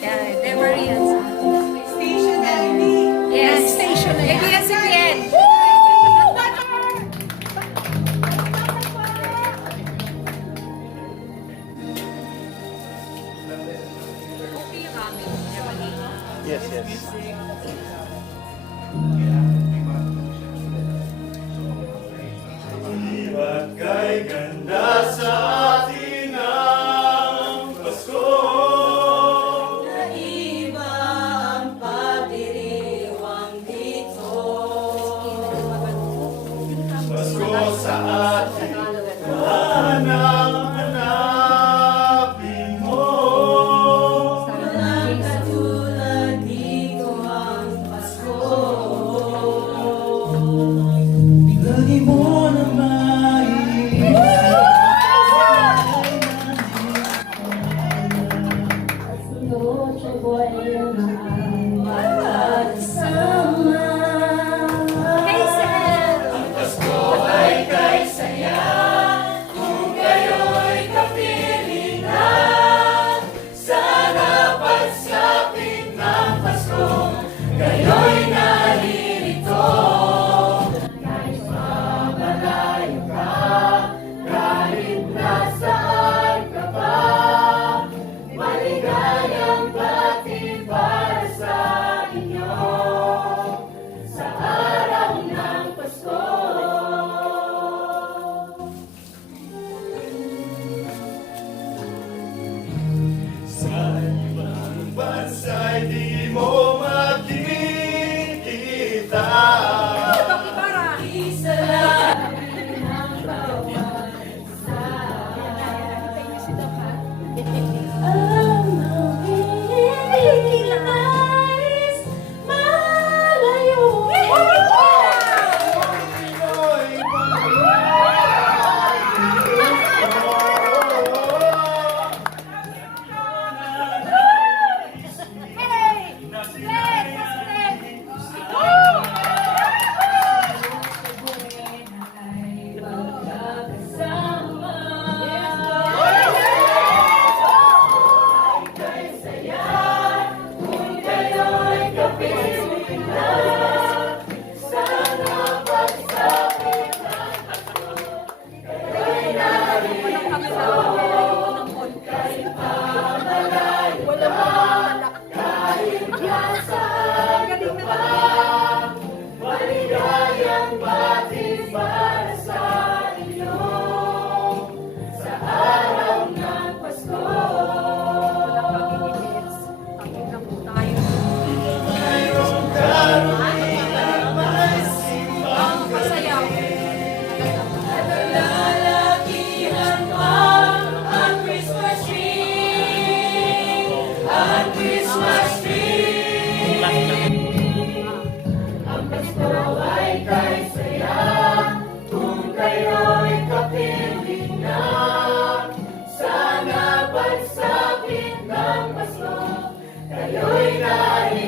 Yeah, they were real. Stationary. Yes, stationary. ABS-CBN. Okay yung amin. Yes, yes. Iba't kay ganda sa atin ang Pasko. Naiba ang pagdiriwang dito. Pasko sa atin, hanapin mo. Walang katulad dito ang Pasko. Lagi mo na Noche buena magkasama. Ang Pasko ay kay saya kung kayo'y kapiling na. Sana pagsapit ng Pasko, kayo'y naririto. Kahit mabalayo ka, kahit nasaan ka pa, maligayang bati para sa inyo sa araw ng Pasko. Sa ibang bansa'y di mo makikita. Isa lang ang bawat isa. Alam mo, hindi nais malayo. Ay magkakasama. Kay saya kung kayo'y kapiling na. Sana pagsapit ng Pasko, kayo'y narito. Kahit pamalayo ka, kahit nasaan ka pa, maligayang bati para sa inyo sa araw ng Pasko. Mayroong karumihan may simbang at lalakihan pa ang Christmas tree, ang Christmas tree. Ang Pasko ay kay saya kung kayo'y kapiling na. Sana pagsapit ng Pasko, kayo'y narito.